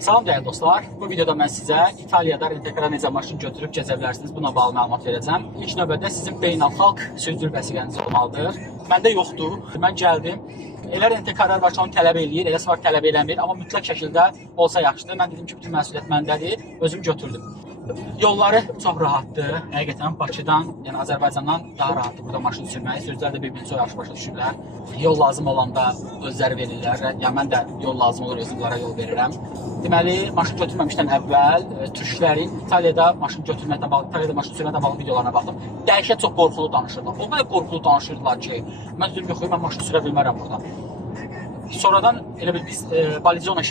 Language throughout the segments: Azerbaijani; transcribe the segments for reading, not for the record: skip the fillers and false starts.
Salam dəyərli dostlar, bu videoda mən sizə İtaliyada rentekara necə maşın götürüb gezə bilərsiniz, buna bağlı məlumat verəcəm. İlk növbədə sizin beynəlxalq sözlük vəsiqəniz olmalıdır. Məndə yoxdur, mən gəldim. Elə rentekarar var ki, onu tələb eləyir, eləsi var tələb eləmir, amma mütləq şəkildə olsa yaxşıdır. Mən dedim ki, bütün məsuliyyət məndədir, özüm götürdüm. Yolları çox rahatdır. Həqiqətən Bakıdan, yəni Azərbaycandan daha rahatdır burada maşın sürmək. Sözlər də bir-birini çox yaxşı başa düşürlər. Yol lazım olanda özləri verirlər. Yəni mən də yol lazım olur, özüm bunlara yol verirəm. Deməli, maşın götürməmişdən əvvəl türklərin İtaliyada maşın götürməklə bağlı, İtaliyada maşın sürməklə bağlı videolarına baxdım. Dəhşət çox qorxulu danışırlar. O qədər qorxulu danışırdılar ki, mən dedim yox, mən maşın sürə bilmərəm burada. Sonradan elə bil biz Balizano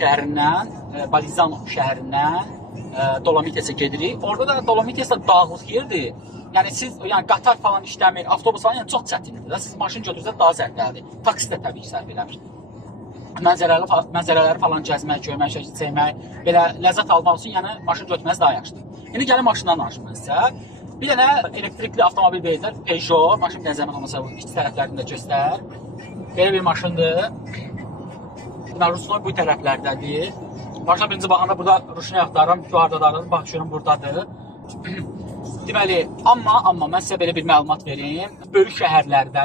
şəhərindən Dolomites'e gedirik. Orada da Dolomites dağlıq yerdir. Yəni siz qatar falan işləmir, avtobus falan çox çətindir. Siz maşın götürsəz daha səhvlidir. Taksi də təbii ki, səhv eləmir. Mənzərələri falan gəzmək, görmək, çəkmək, belə ləzzət almaq üçün yəni maşın götürməz daha yaxşıdır. İndi gəlin maşından danışım sizə. Bir dənə elektrikli avtomobil verirlər, Peugeot, maşın bir nəzərmət olmasa iki tərəflərində göstər. Belə bir maşındır. Rusnoy bu tərəflərdədir. Başa birinci baxanda burada Ruşnoy axtarıram, yuxarıdadır, baxıyorum buradadır. Deməli, amma mən sizə belə bir məlumat verim. Böyük şəhərlərdə,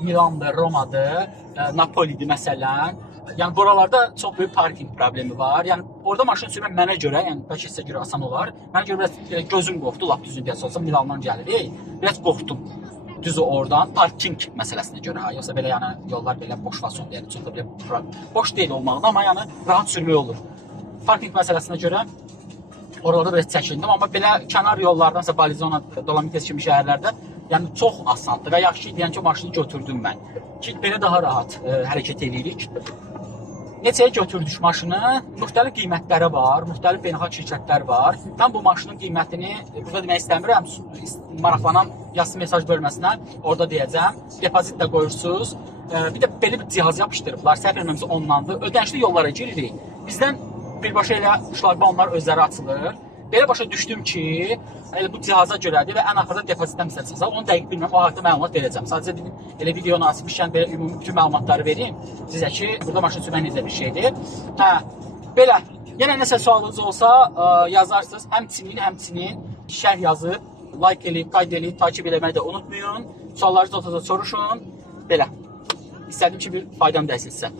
Milandır, Romadır, Napolidir məsələn. Yəni buralarda çox böyük parking problemi var. Yəni orada maşın sürmək mənə görə, yəni bəlkə sizə görə asan olar. Mənə görə biraz gözüm qorxdu, lap düzün deyəsə olsa Milandan gəlirik. Biraz qorxdum. Düzü oradan parking məsələsinə görə, yoxsa belə yəni yollar belə boş fason deyil, çox da belə boş deyil olmaqda, amma yəni rahat sürmək olur. Parking məsələsinə görə oralarda biraz çəkindim, amma belə kənar yollardan, məsələn Balizano, Dolomites kimi şəhərlərdə yəni çox asandır və yaxşı deyən ki, maşını götürdüm mən. Ki belə daha rahat hərəkət edirik. Neçəyə götürdük maşını? Müxtəlif qiymətləri var, müxtəlif beynəlxalq şirkətlər var. Mən bu maşının qiymətini burada demək istəmirəm, maraqlanan yazısı mesaj bölməsinə orada deyəcəm. Depozit də qoyursunuz. Bir də belə bir cihaz yapışdırıblar, səhv eləmirəmsə ondandır. Ödənişli yollara giririk. Bizdən birbaşa elə şlaqbaumlar özləri açılır. Belə başa düşdüm ki, elə bu cihaza görədir və ən axırda depozitdən bizə çıxacaq. Onu dəqiq bilmirəm, o haqda məlumat verəcəm. Sadəcə dedim, elə video nasibmişkən belə ümumi bütün məlumatları verim sizə ki, burada maşın sürmək necə bir şeydir. Hə, belə, yenə nəsə sualınız olsa yazarsınız. Həmçinin şərh yazıb, like eləyib, qayd eləyib, takip eləməyi də unutmayın. Suallarınız olsa soruşun. Belə, istədim ki, bir faydam dəysin sizə.